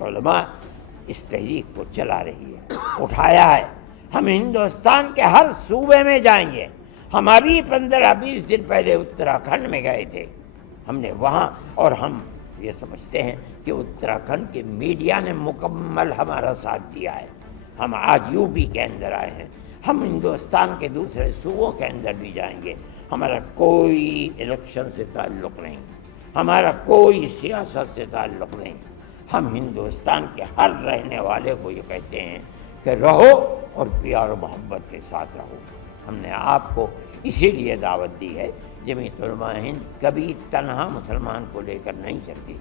علماء اس تحریک کو چلا رہی ہے، اٹھایا ہے۔ ہم ہندوستان کے ہر صوبے میں جائیں گے۔ ہم ابھی 15-20 دن پہلے اتراکھنڈ میں گئے تھے، ہم نے وہاں، اور ہم یہ سمجھتے ہیں کہ اتراکھنڈ کے میڈیا نے مکمل ہمارا ساتھ دیا ہے۔ ہم آج یو پی کے اندر آئے ہیں، ہم ہندوستان کے دوسرے صوبوں کے اندر بھی جائیں گے۔ ہمارا کوئی الیکشن سے تعلق نہیں، ہمارا کوئی سیاست سے تعلق نہیں۔ ہم ہندوستان کے ہر رہنے والے کو یہ کہتے ہیں کہ رہو اور پیار و محبت کے ساتھ رہو۔ ہم نے آپ کو اسی لیے دعوت دی ہے۔ جمعیت علماء ہند کبھی تنہا مسلمان کو لے کر نہیں چلتی۔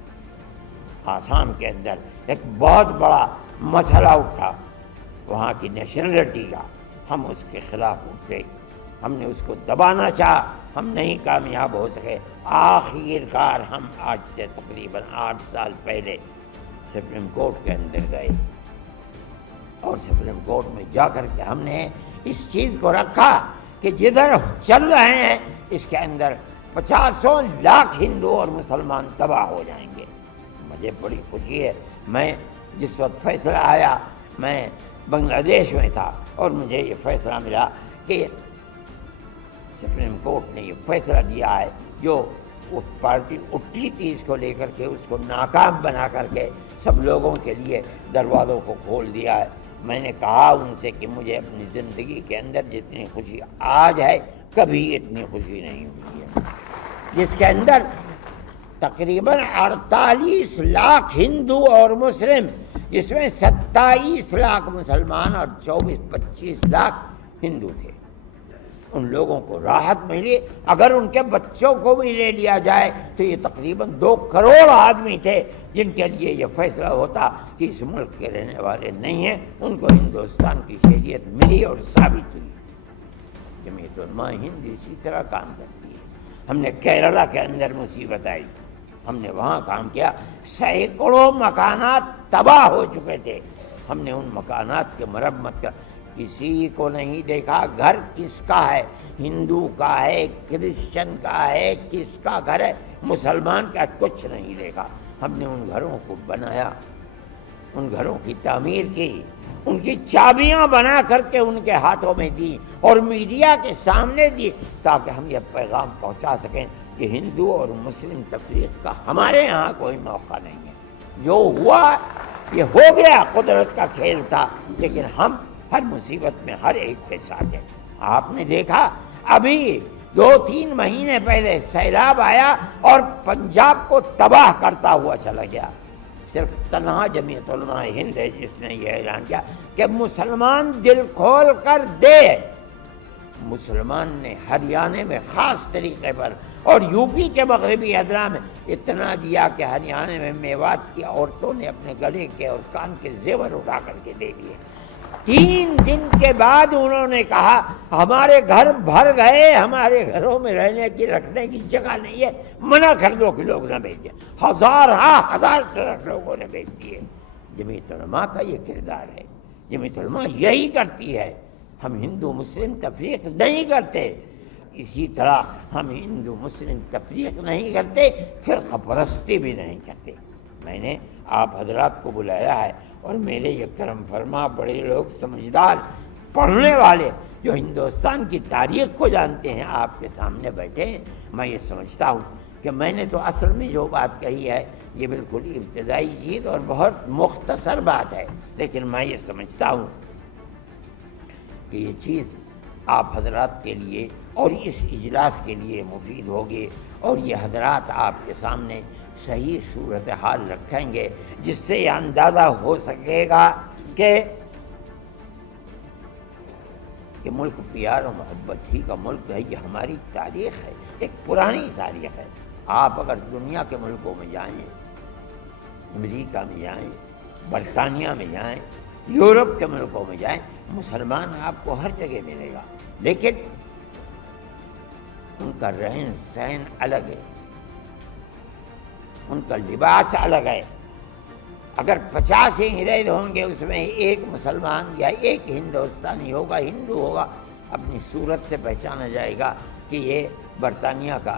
آسام کے اندر ایک بہت بڑا مسئلہ اٹھا، وہاں کی نیشنلٹی کا، ہم اس کے خلاف اٹھے، ہم نے اس کو دبانا چاہا، ہم نہیں کامیاب ہو سکے۔ آخر کار ہم آج سے تقریباً 8 سال پہلے سپریم کورٹ کے اندر گئے، اور سپریم کورٹ میں جا کر کے ہم نے اس چیز کو رکھا کہ جدھر چل رہے ہیں اس کے اندر 50 لاکھ ہندو اور مسلمان تباہ ہو جائیں گے۔ مجھے بڑی خوشی ہے، میں جس وقت فیصلہ آیا میں بنگلہ دیش میں تھا، اور مجھے یہ فیصلہ ملا کہ سپریم کورٹ نے یہ فیصلہ دیا ہے، جو وہ پارٹی اٹھی تھی اس کو لے کر کے اس کو ناکام بنا کر کے سب لوگوں کے لیے دروازوں کو کھول دیا ہے۔ میں نے کہا ان سے کہ مجھے اپنی زندگی کے اندر جتنی خوشی آج ہے کبھی اتنی خوشی نہیں ہوئی ہے، جس کے اندر تقریباً 48 لاکھ ہندو اور مسلم، جس میں 27 لاکھ مسلمان اور 24-25 لاکھ ہندو تھے۔ ان لوگوں کو راحت ملی۔ اگر ان کے بچوں کو بھی لے لیا جائے تو یہ تقریباً 2 کروڑ آدمی تھے جن کے لیے یہ فیصلہ ہوتا کہ اس ملک کے رہنے والے نہیں ہیں، ان کو ہندوستان کی شہریت ملی اور ثابت ہوئی۔ جمعیت علماء ہند اسی طرح کام کرتی ہے۔ ہم نے کیرلا کے اندر مصیبت آئی، ہم نے وہاں کام کیا، سینکڑوں مکانات تباہ ہو چکے تھے، ہم نے ان مکانات کے مرمت کا، کسی کو نہیں دیکھا گھر کس کا ہے، ہندو کا ہے، کرسچن کا ہے، کس کا گھر ہے، مسلمان کا، کچھ نہیں دیکھا۔ ہم نے ان گھروں کو بنایا، ان گھروں کی تعمیر کی، ان کی چابیاں بنا کر کے ان کے ہاتھوں میں دی اور میڈیا کے سامنے دی، تاکہ ہم یہ پیغام پہنچا سکیں کہ ہندو اور مسلم تفریق کا ہمارے یہاں کوئی موقع نہیں ہے۔ جو ہوا یہ ہو گیا، قدرت کا کھیل تھا، لیکن ہم ہر مصیبت میں ہر ایک کے ساتھ ہیں۔ آپ نے دیکھا ابھی 2-3 مہینے پہلے سیلاب آیا اور پنجاب کو تباہ کرتا ہوا چلا گیا۔ صرف تنہا جمعیت علماء ہند ہے جس نے یہ اعلان کیا کہ مسلمان دل کھول کر دے۔ مسلمان نے ہریانہ میں خاص طریقے پر اور یو پی کے مغربی ادرا میں اتنا دیا کہ ہریانہ میں میوات کی عورتوں نے اپنے گلے کے اور کان کے زیور اٹھا کر کے دے دیے۔ 3 دن کے بعد انہوں نے کہا ہمارے گھر بھر گئے، ہمارے گھروں میں رکھنے کی جگہ نہیں ہے، منع کر دو کہ لوگ نہ بھیجیں۔ ہزار ٹرک لوگوں نے بھیج دیے۔ جمعیت علماء کا یہ کردار ہے، جمعیت علماء یہی کرتی ہے۔ ہم ہندو مسلم تفریق نہیں کرتے، اسی طرح ہم ہندو مسلم تفریق نہیں کرتے، فرقہ پرستی بھی نہیں کرتے۔ میں نے آپ حضرات کو بلایا ہے، اور میرے یہ کرم فرما بڑے لوگ سمجھدار پڑھنے والے جو ہندوستان کی تاریخ کو جانتے ہیں آپ کے سامنے بیٹھے ہیں۔ میں یہ سمجھتا ہوں کہ میں نے تو اصل میں جو بات کہی ہے یہ بالکل ابتدائی چیز اور بہت مختصر بات ہے، لیکن میں یہ سمجھتا ہوں کہ یہ چیز آپ حضرات کے لیے اور اس اجلاس کے لیے مفید ہوگی، اور یہ حضرات آپ کے سامنے صحیح صورتحال رکھیں گے، جس سے یہ اندازہ ہو سکے گا کہ ملک پیار و محبت ہی کا ملک ہے۔ یہ ہماری تاریخ ہے، ایک پرانی تاریخ ہے۔ آپ اگر دنیا کے ملکوں میں جائیں، امریکہ میں جائیں، برطانیہ میں جائیں، یورپ کے ملکوں میں جائیں، مسلمان آپ کو ہر جگہ ملے گا، لیکن ان کا رہن سہن الگ ہے، ان کا لباس الگ ہے۔ اگر 50 انگریز ہوں گے اس میں ایک مسلمان یا ایک ہندوستانی ہوگا، ہندو ہوگا، اپنی صورت سے پہچانا جائے گا کہ یہ برطانیہ کا